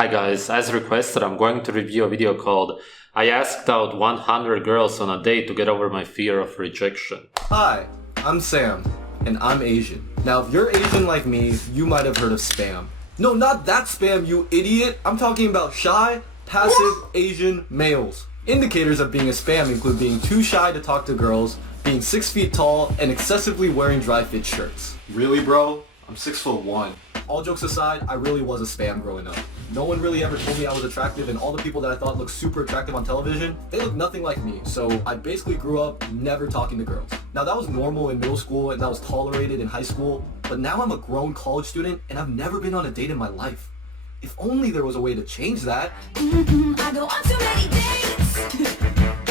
Hi guys, as requested, I'm going to review a video called I asked out 100 girls on a date to get over my fear of rejection. Hi, I'm Sam, and I'm Asian. Now if you're Asian like me, you might have heard of spam. No, not that spam, you idiot! I'm talking about shy, passive Asian males. Indicators of being a spam include being too shy to talk to girls, being 6 feet tall, and excessively wearing dry-fit shirts. Really, bro? I'm 6'1". All jokes aside, I really was a spam growing up. No one really ever told me I was attractive, and all the people that I thought looked super attractive on television, they looked nothing like me, so I basically grew up never talking to girls. Now that was normal in middle school, and that was tolerated in high school, but now I'm a grown college student, and I've never been on a date in my life. If only there was a way to change that. I go on too many dates,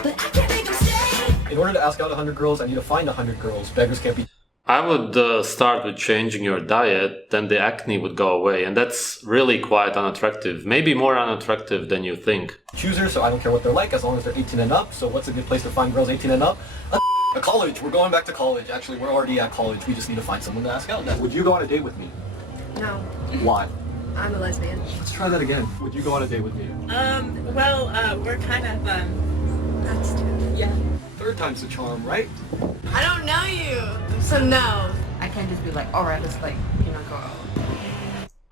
but I can't make them stay. In order to ask out 100 girls, I need to find 100 girls. Beggars can't be... I would start with changing your diet, then the acne would go away, and that's really quite unattractive. Maybe more unattractive than you think. Choosers, so I don't care what they're like as long as they're 18 and up. So what's a good place to find girls 18 and up? A college. We're going back to college. Actually, we're already at college. We just need to find someone to ask out. Would you go on a date with me? No, Why? I'm a lesbian. Let's try that again. Would you go on a date with me? We're kind of, that's true. Yeah. Third time's the charm, right? I don't know you, so no. I can't just be like, alright, let's go out.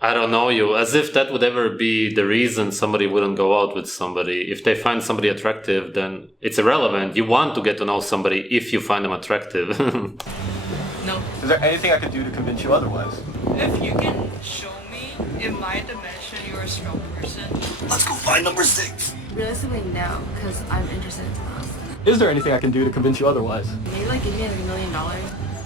I don't know you, as if that would ever be the reason somebody wouldn't go out with somebody. If they find somebody attractive, then it's irrelevant. You want to get to know somebody if you find them attractive. No. Is there anything I can do to convince you otherwise? If you can show me in my dimension you're a strong person. Let's go find number 6. Realistically, no, because I'm interested in someone else. Is there anything I can do to convince you otherwise? Maybe like give me $1 million.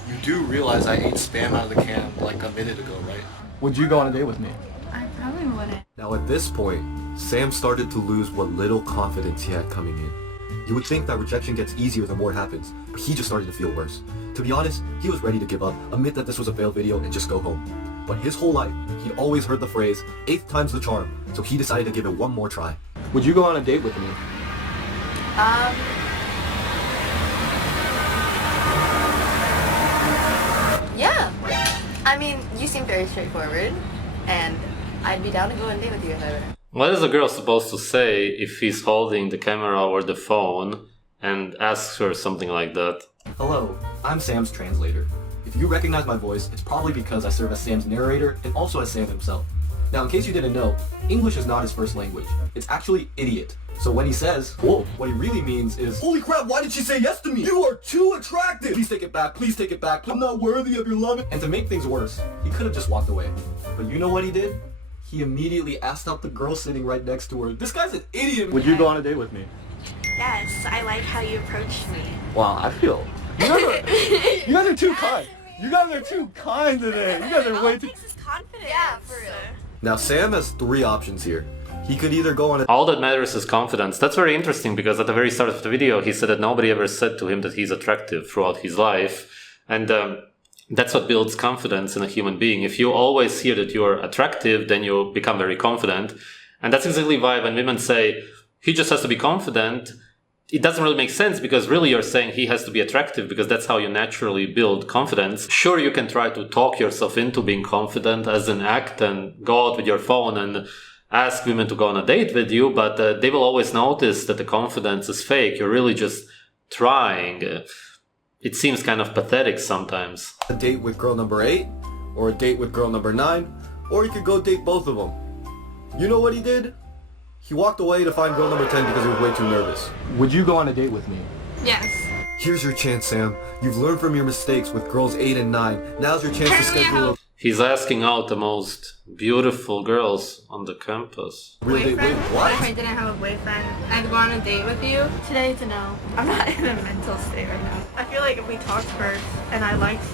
You do realize I ate spam out of the can like a minute ago, right? Would you go on a date with me? I probably wouldn't. Now at this point, Sam started to lose what little confidence he had coming in. You would think that rejection gets easier the more it happens, but he just started to feel worse. To be honest, he was ready to give up, admit that this was a failed video, and just go home. But his whole life, he'd always heard the phrase, 8th time's the charm, so he decided to give it one more try. Would you go on a date with me? Yeah. I mean, you seem very straightforward, and I'd be down to go on a date with you if I were. What is a girl supposed to say if he's holding the camera or the phone and asks her something like that? Hello, I'm Sam's translator. If you recognize my voice, it's probably because I serve as Sam's narrator and also as Sam himself. Now, in case you didn't know, English is not his first language. It's actually idiot. So when he says, whoa, what he really means is, holy crap, why did she say yes to me? You are too attractive! Please take it back, please take it back. I'm not worthy of your love. And to make things worse, he could have just walked away. But you know what he did? He immediately asked out the girl sitting right next to her. This guy's an idiot! Would you go on a date with me? Yes, I like how you approached me. Wow, I feel... You guys are too kind. You guys are too kind today. You guys are way too... This is confidence. Yeah, for real. Now Sam has 3 options here. He could either go on a All that matters is confidence. That's very interesting because at the very start of the video he said that nobody ever said to him that he's attractive throughout his life. And that's what builds confidence in a human being. If you always hear that you're attractive, then you become very confident. And that's exactly why when women say, he just has to be confident, it doesn't really make sense because really you're saying he has to be attractive because that's how you naturally build confidence. Sure, you can try to talk yourself into being confident as an act and go out with your phone and ask women to go on a date with you, but they will always notice that the confidence is fake. You're really just trying. It seems kind of pathetic sometimes. a date with girl number 8, or a date with girl number 9, or he could go date both of them. You know what he did? He walked away to find girl number 10 because he was way too nervous. Would you go on a date with me? Yes. Here's your chance, Sam. You've learned from your mistakes with girls 8 and 9. Now's your chance to schedule a He's asking out the most beautiful girls on the campus. real date. Wait, What what? if I didn't have a boyfriend? I'd go on a date with you? Today it's a no. I'm not in a mental state right now. I feel like if we talked first and I liked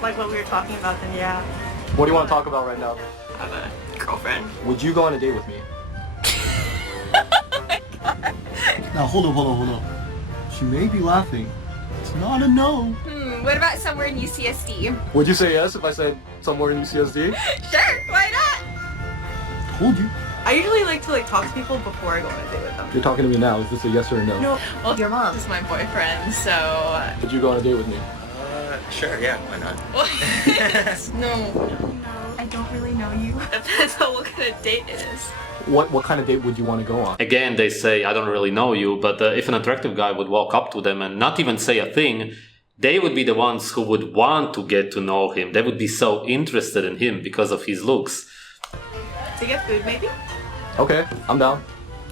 like what we were talking about, then yeah, What do you want to talk about right now? I have a girlfriend. Would you go on a date with me? Now hold up. She may be laughing. It's not a no. What about somewhere in UCSD? Would you say yes if I said somewhere in UCSD? Sure, why not? Told you. I usually like to talk to people before I go on a date with them. You're talking to me now. Is this a yes or a no? No, well, Your mom. this is my boyfriend, so Would you go on a date with me? Sure, yeah, why not? No. I I don't really know you. Depends on what kind of date it is. What kind of date would you want to go on? Again, they say, I don't really know you, but if an attractive guy would walk up to them and not even say a thing, they would be the ones who would want to get to know him. They would be so interested in him because of his looks. To get food, maybe? Okay, I'm down.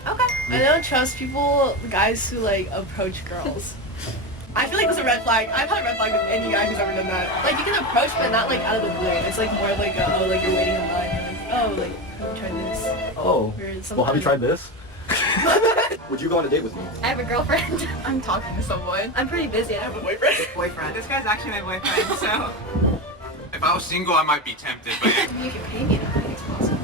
Okay. I don't trust people, guys who like approach girls. I feel like it's a red flag. I've had a red flag with any guy who's ever done that. Like you can approach, but not like out of the blue. It's like more like oh, like you're waiting in line. You're like, oh, like have you tried this? Oh, well, have you tried this? Would you go on a date with me? I have a girlfriend. I'm talking to someone. I'm pretty busy. I have a boyfriend. Boyfriend. This guy's actually my boyfriend, so. If I was single, I might be tempted, but You can pay me enough. I think it's possible.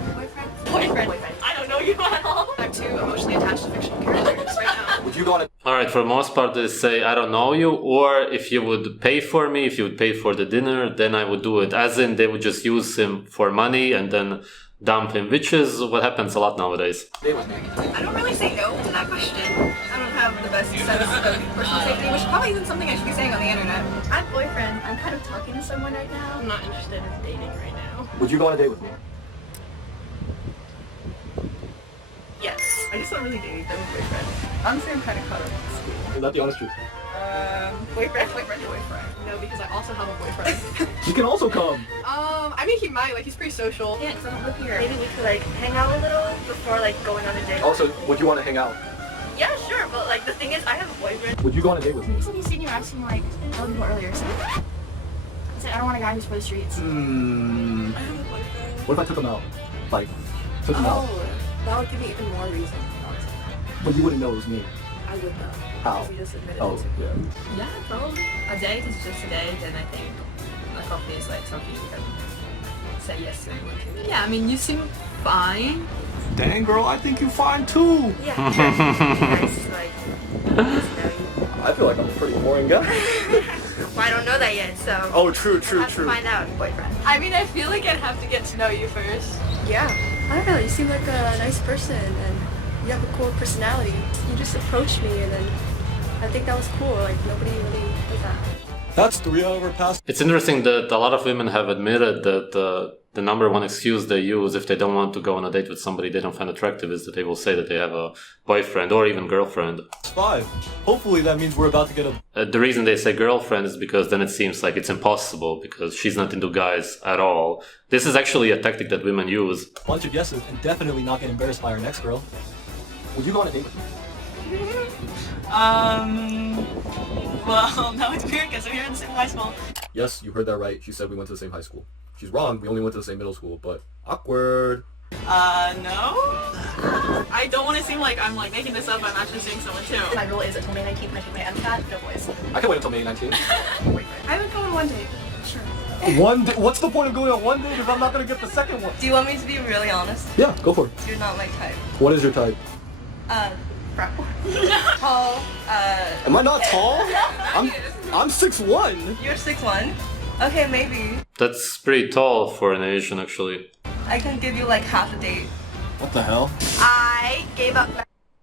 Boyfriend. I don't know you at all. I'm too emotionally attached to fictional characters right now. Would you go on a Alright, for the most part, they say, I don't know you, or if you would pay for me, if you would pay for the dinner, then I would do it. As in, they would just use him for money and then dump him, which is what happens a lot nowadays. date with me? I don't really say no to that question. I don't have the best sense of personal safety, which probably isn't something I should be saying on the internet. I have a boyfriend. I'm kind of talking to someone right now. I'm not interested in dating right now. Would you go on a date with me? Yes. I just don't really date anything with boyfriend. Honestly, I'm kind of caught up in school. Is that the honest truth? Boyfriend. No, because I also have a boyfriend. He can also come. I mean, he might. Like, he's pretty social. Yeah, because I don't live here. Maybe we could, like, hang out a little before, like, going on a date. Also, would you want to hang out? Yeah, sure, but, like, the thing is, I have a boyfriend. Would you go on a date with me? That's what you seen you asking like a little bit earlier. So I said I don't want a guy who's for the streets. I have a boyfriend. What if I took him out? Like, took him out. That would give me even more reason. But you wouldn't know it was me. I would know. How? Because we just admitted Oh, it. yeah. Yeah, probably. A date is just a date, and I think a coffee is like something you can say yes to anyone to. Yeah, I mean, you seem fine. Dang, girl, I think you fine too. Yeah, nice, like, I feel like I'm a pretty boring guy. Well, I don't know that yet, so. Oh, true. I have to find out, boyfriend. I mean, I feel like I'd have to get to know you first. Yeah. I don't know. You seem like a nice person, and you have a cool personality. You just approached me, and then I think that was cool. Like nobody really did that. That's 3 out of our past. It's interesting that a lot of women have admitted that the number one excuse they use if they don't want to go on a date with somebody they don't find attractive is that they will say that they have a boyfriend or even girlfriend. 5. Hopefully that means we're about to get a... The reason they say girlfriend is because then it seems like it's impossible because she's not into guys at all. This is actually a tactic that women use. bunch of yeses and definitely not get embarrassed by our next girl. Would you go on a date with me? Well, no, it's weird because we're in the same high school. Yes, you heard that right. She said we went to the same high school. She's wrong. We only went to the same middle school, but awkward. No. I don't want to seem like I'm like making this up. I'm actually seeing someone too. My rule is until May 19th when I take my MCAT, no boys. I can wait until May 19th. I would go on one date. Sure. One day? What's the point of going on one date if I'm not gonna get the second one? Do you want me to be really honest? Yeah, go for it. You're not my type. What is your type? Frat boy. Tall. Am I not tall? I'm 6'1". You're 6'1". Okay, maybe. That's pretty tall for an Asian, actually. I can give you like half a date. What the hell? I gave up.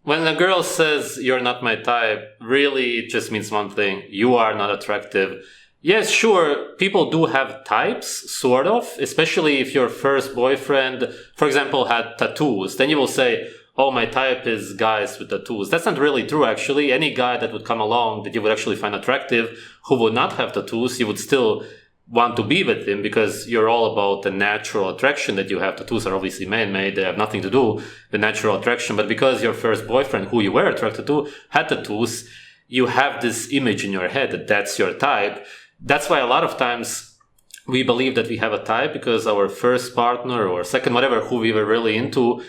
When a girl says you're not my type, really it just means one thing. You are not attractive. Yes, sure, people do have types, sort of, especially if your first boyfriend, for example, had tattoos. Then you will say, oh, my type is guys with tattoos. That's not really true, actually. Any guy that would come along that you would actually find attractive, who would not have tattoos, you would still want to be with him because you're all about the natural attraction that you have. Tattoos are obviously man-made. They have nothing to do with natural attraction. But because your first boyfriend, who you were attracted to, had tattoos, you have this image in your head that that's your type. That's why a lot of times we believe that we have a type because our first partner or second, whatever, who we were really into,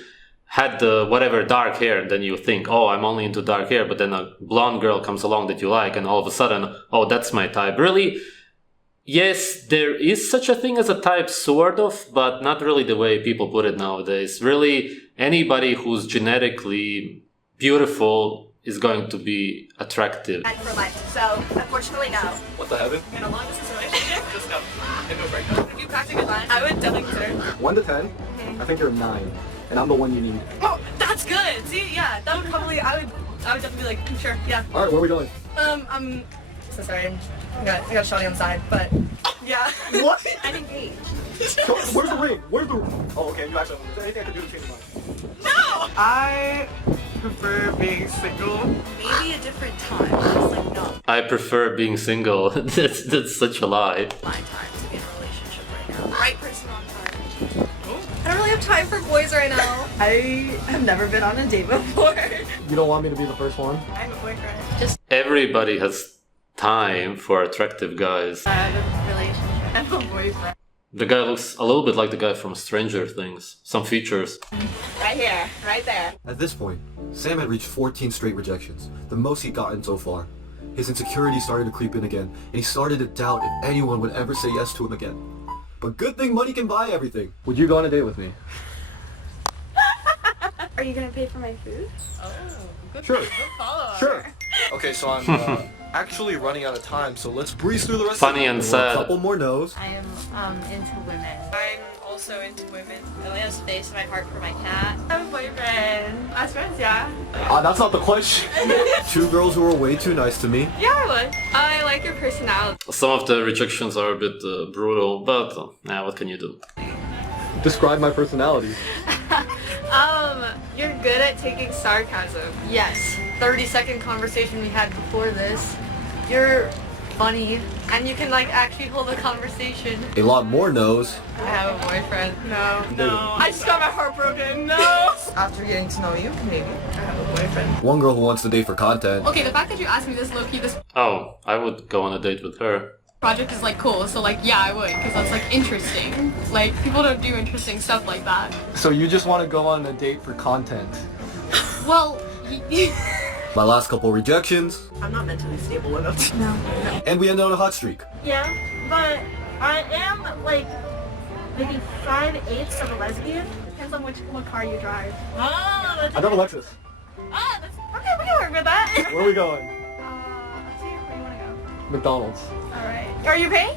had the whatever dark hair, and then you think, oh, I'm only into dark hair, but then a blonde girl comes along that you like, and all of a sudden, oh, that's my type. Really? Yes, there is such a thing as a type, sort of, but not really the way people put it nowadays. Really, anybody who's genetically beautiful is going to be attractive. And for life. So, unfortunately, no. What the heaven? In a long distance relationship, just go. If you cracked a good line, I would definitely consider. 1 to 10? I think you're a 9, and I'm the one you need. Oh, that's good. See, yeah, that would probably, I would definitely be like, sure, yeah. All right, where are we going? So sorry, I got a shawty on the side, but yeah. What? I'm engaged. Where's the ring? Where's the ring? Oh, okay, you actually. Is there anything I can do to change your mind? No! I prefer being single. Maybe a different time. Just like not I prefer being single. That's such a lie. my time to be in a relationship right now. Right person on time. I don't really have time for boys right now. I have never been on a date before. You don't want me to be the first one? I have a boyfriend. Everybody has time for attractive guys. I have a relationship. I have a boyfriend. The guy looks a little bit like the guy from Stranger Things. Some features. Right here, right there. At this point, Sam had reached 14 straight rejections, the most he'd gotten so far. His insecurities started to creep in again, and he started to doubt if anyone would ever say yes to him again. But good thing money can buy everything. Would you go on a date with me? Are you gonna pay for my food? Sure. Sure. Okay, so I'm actually running out of time, so let's breeze through the rest Funny of and A sad. couple more no's. I am into women. I'm also into women. I only have space in my heart for my cat. I have a boyfriend. As friends, yeah. That's not the question. 2 girls who were way too nice to me. Yeah, I would. I like your personality. Some of the rejections are a bit brutal, but what can you do? Describe my personality. You're good at taking sarcasm. Yes. 30-second conversation we had before this. You're funny, and you can like actually hold a conversation. A lot more no's. I have a boyfriend. No. I just got my heart broken. No. After getting to know you, maybe. I have a boyfriend. 1 girl who wants to date for content. Okay, the fact that you asked me this low-key, this Oh, I would go on a date with her. project is like cool, so like yeah, I would, because that's like interesting. Like people don't do interesting stuff like that. So you just want to go on a date for content? Well, My last couple rejections, I'm not mentally stable enough. No. and we ended on a hot streak. Yeah, but I am like maybe 5/8 of a lesbian. Depends on what car you drive. Oh, that's I drive a Lexus. that's okay. We can work with that. Where are we going? Let's see where you wanna go. McDonald's. All right. Are you paying?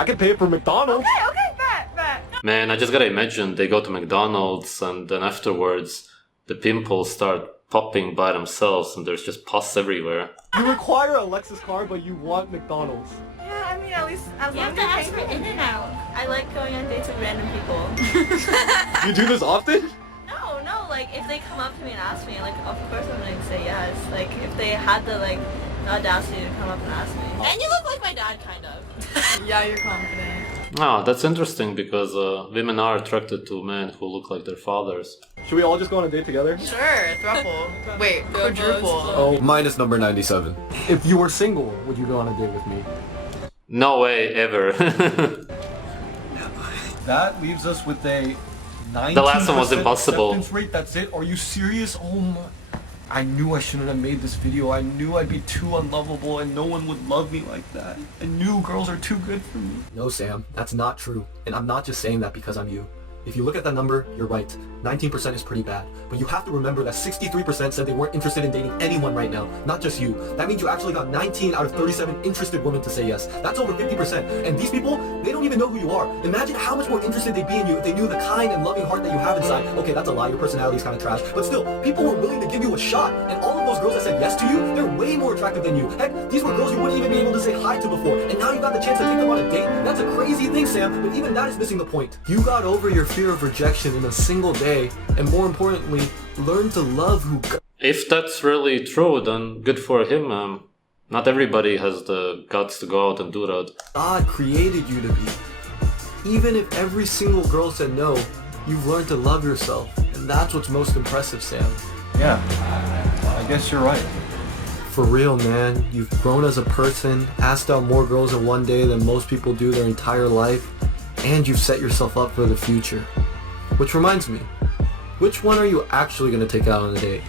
I can pay for McDonald's. Okay, bet. Man, I just gotta imagine they go to McDonald's and then afterwards the pimples start popping by themselves and there's just pus everywhere. You require a Lexus car, but you want McDonald's. Yeah, I mean at least as You long have as to you're ask for paying in and out. I like going on dates with random people. You do this often? No, like if they come up to me and ask me, like of course I'm gonna say yes. Like if they had the audacity to come up and ask me. And you look like my dad, kind of. yeah, you're confident. Oh, that's interesting because women are attracted to men who look like their fathers. Should we all just go on a date together? Sure, throuple. Wait, quadruple. Oh, Minus number 97. if you were single, would you go on a date with me? No way, ever. That leaves us with a 19% The last one was impossible. acceptance rate. That's it? Are you serious? Oh my... I knew I shouldn't have made this video. I knew I'd be too unlovable and no one would love me like that. I knew girls are too good for me. No, Sam, that's not true. And I'm not just saying that because I'm you. If you look at that number, you're right. 19% is pretty bad. But you have to remember that 63% said they weren't interested in dating anyone right now, not just you. That means you actually got 19 out of 37 interested women to say yes. That's over 50%. And these people, they don't even know who you are. Imagine how much more interested they'd be in you if they knew the kind and loving heart that you have inside. Okay, that's a lie. Your personality is kind of trash. But still, people were willing to give you a shot. And all of those girls that said yes to you, they're way more attractive than you. Heck, these were girls you wouldn't even be able to say hi to before. And now you got the chance to take them on a date. That's a crazy thing, Sam. But even that is missing the point. You got over your fear of rejection in a single day. And more importantly, learn to love who... If that's really true, then good for him. Not everybody has the guts to go out and do that. God created you to be. Even if every single girl said no, you've learned to love yourself. And that's what's most impressive, Sam. Yeah, I guess you're right. For real, man. You've grown as a person, asked out more girls in one day than most people do their entire life, and you've set yourself up for the future. Which reminds me, which one are you actually going to take out on a date?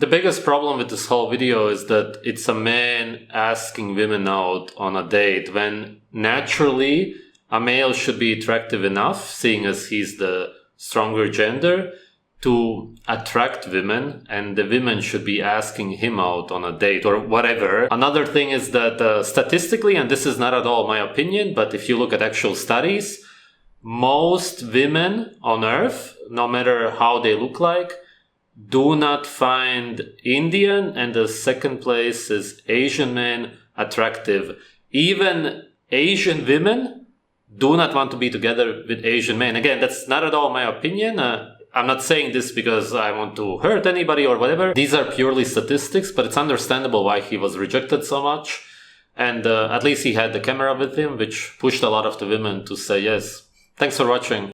The biggest problem with this whole video is that it's a man asking women out on a date when naturally a male should be attractive enough, seeing as he's the stronger gender, to attract women, and the women should be asking him out on a date or whatever. Another thing is that statistically, and this is not at all my opinion, but if you look at actual studies, most women on earth, no matter how they look like, do not find Indian, and the second place is Asian men attractive. Even Asian women do not want to be together with Asian men. Again, that's not at all my opinion. I'm not saying this because I want to hurt anybody or whatever. These are purely statistics, but it's understandable why he was rejected so much. And at least he had the camera with him, which pushed a lot of the women to say yes. Thanks for watching.